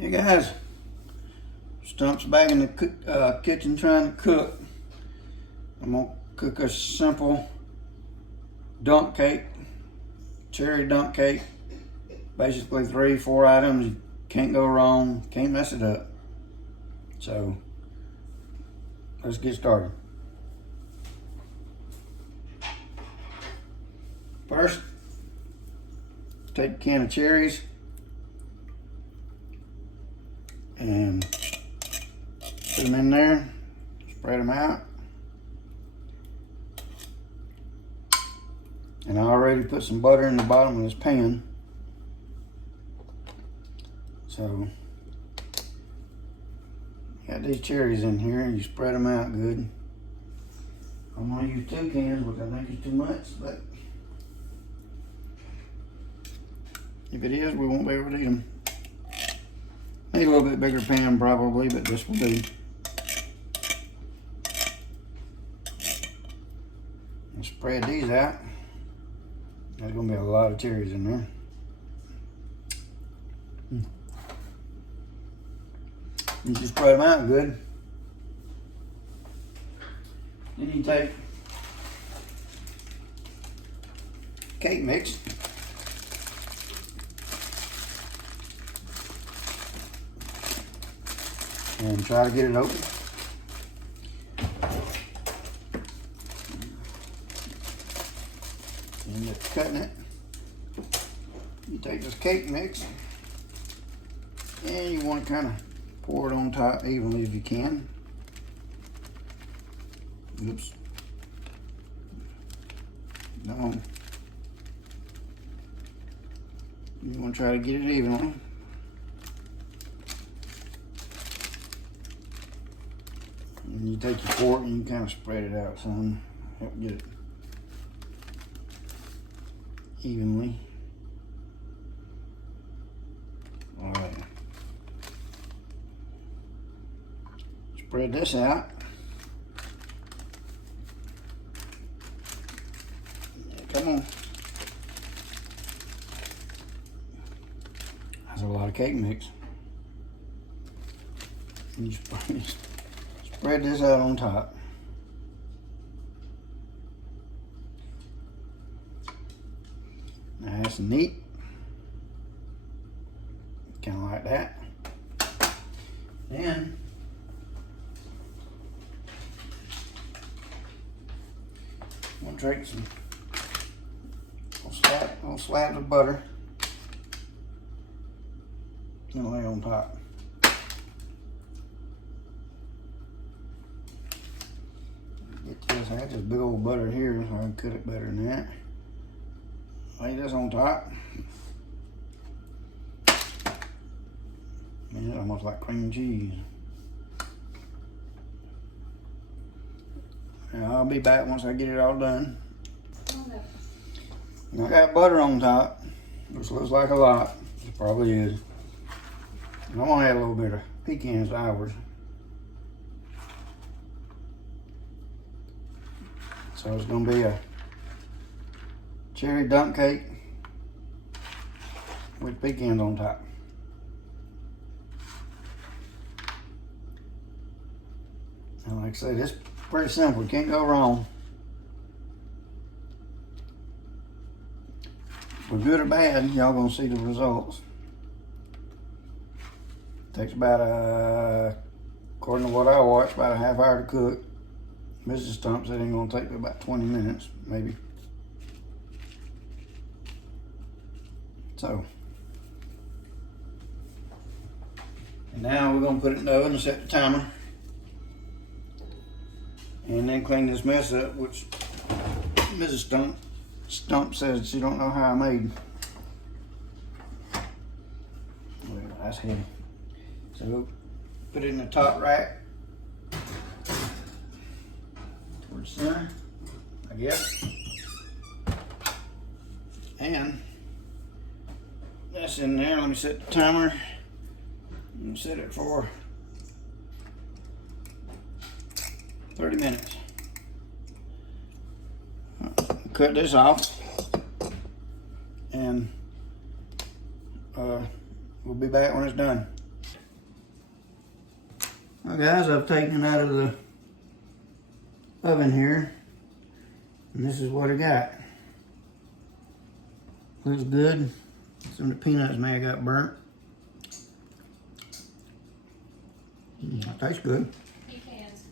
Hey guys, Stump's back in the kitchen trying to cook. I'm gonna cook a simple dunk cake, cherry dunk cake. Basically 3-4 items, you can't go wrong, can't mess it up. So let's get started. First, take a can of cherries and put them in there, spread them out. And I already put some butter in the bottom of this pan. So, got these cherries in here and you spread them out good. I'm gonna use 2 cans, which I think is too much, but if it is, we won't be able to eat them. Need a little bit bigger pan probably, but this will do. And spread these out. There's gonna be a lot of cherries in there. You just spread them out good. Then you take cake mix. And try to get it open. And you're cutting it. You take this cake mix and you want to kind of pour it on top evenly if you can. Oops. No. You want to try to get it evenly. And you take your fork and you kind of spread it out some, help get it evenly. All right. Spread this out. Yeah, come on. That's a lot of cake mix. And you spread this out on top. Nice and neat. Kind of like that. Then I'm gonna take some little slabs of butter and lay on top. Get this, I had this big old butter here, so I can cut it better than that. Lay this on top. Man, it's almost like cream cheese. And I'll be back once I get it all done. And I got butter on top, which looks like a lot. It probably is. And I'm gonna add a little bit of pecans to ours. So it's gonna be a cherry dunk cake with pecans on top. And like I say, this is pretty simple. You can't go wrong. For good or bad, y'all gonna see the results. Takes about according to what I watched, about a half hour to cook. Mrs. Stump said it's gonna take me about 20 minutes, maybe. So, and now we're gonna put it in the oven and set the timer. And then clean this mess up, which Mrs. Stump says she don't know how I made. Well, that's heavy. So put it in the top rack towards the center, I guess. And that's in there. Let me set the timer and set it for 30 minutes. Cut this off and we'll be back when it's done. Well guys, I've taken it out of the oven here, and this is what I got. Looks good. Some of the peanuts may have got burnt. It tastes good. Pecans.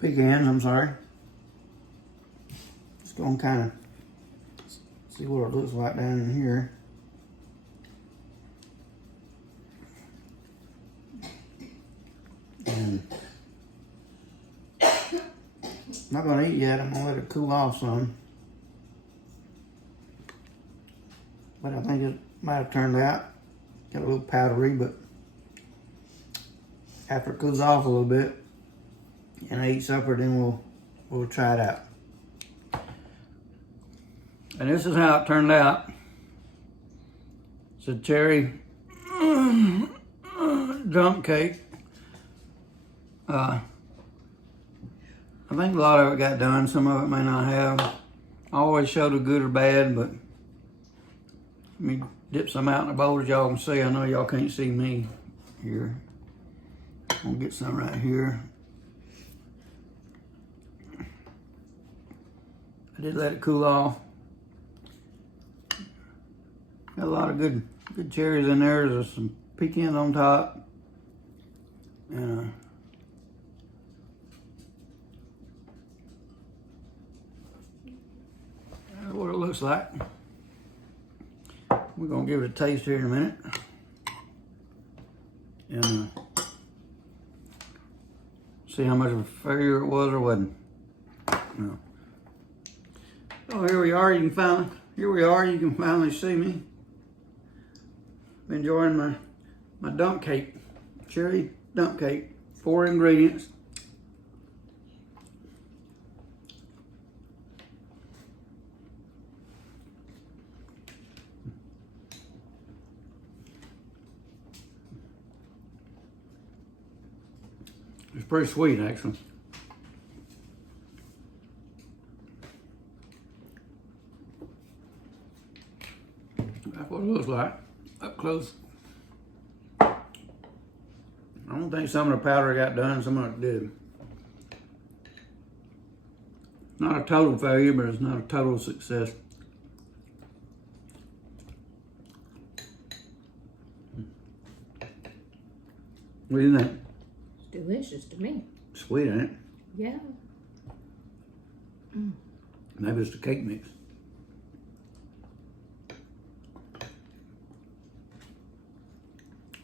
Pecans, I'm sorry. Just gonna kind of see what it looks like down in here. And I'm not gonna eat yet. I'm gonna let it cool off some. But I think it might have turned out. Got a little powdery, but after it cools off a little bit and I eat supper, then we'll try it out. And this is how it turned out. It's a cherry drum cake. I think a lot of it got done. Some of it may not have. I always show the good or bad, but let me dip some out in the bowl as y'all can see. I know y'all can't see me here. I'm gonna get some right here. I did let it cool off. Got a lot of good cherries in there. There's some pecans on top. And that's what it looks like. We're gonna give it a taste here in a minute. And see how much of a failure it was or wasn't. No. Oh, here we are. You can finally see me. Enjoying my dump cake, cherry dump cake. 4 ingredients. It's pretty sweet, actually. That's what it looks like up close. I don't think some of the powder got done, some of it did. Not a total failure, but it's not a total success. What do you think? Delicious to me. Sweet, ain't it? Yeah. Maybe it's the cake mix.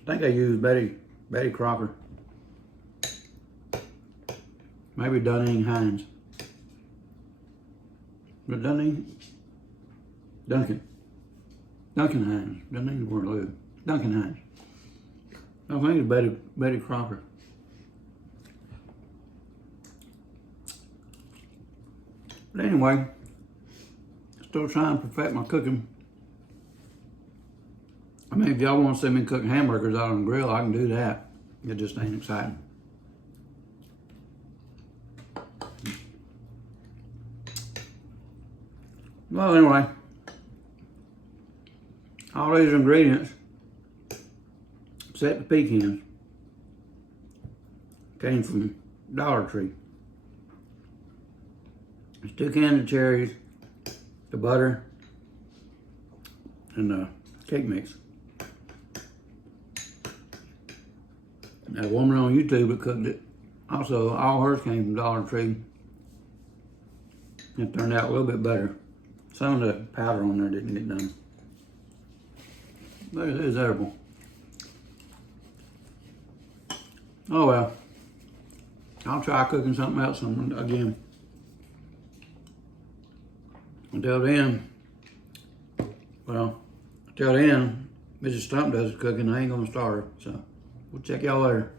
I think I used Betty Crocker. Maybe Dunning Hines. But Duncan Hines. Dunning weren't live. Duncan Hines. I think it's Betty Crocker. But anyway, still trying to perfect my cooking. I mean, if y'all want to see me cook hamburgers out on the grill, I can do that. It just ain't exciting. Well, anyway, all these ingredients, except the pecans, came from Dollar Tree. There's 2 cans of cherries, the butter, and the cake mix. That woman on YouTube that cooked it, also all hers came from Dollar Tree. It turned out a little bit better. Some of the powder on there didn't get done. But it is edible. Oh well. I'll try cooking something else again. Until then, Mrs. Stump does the cooking. I ain't gonna starve. So we'll check y'all later.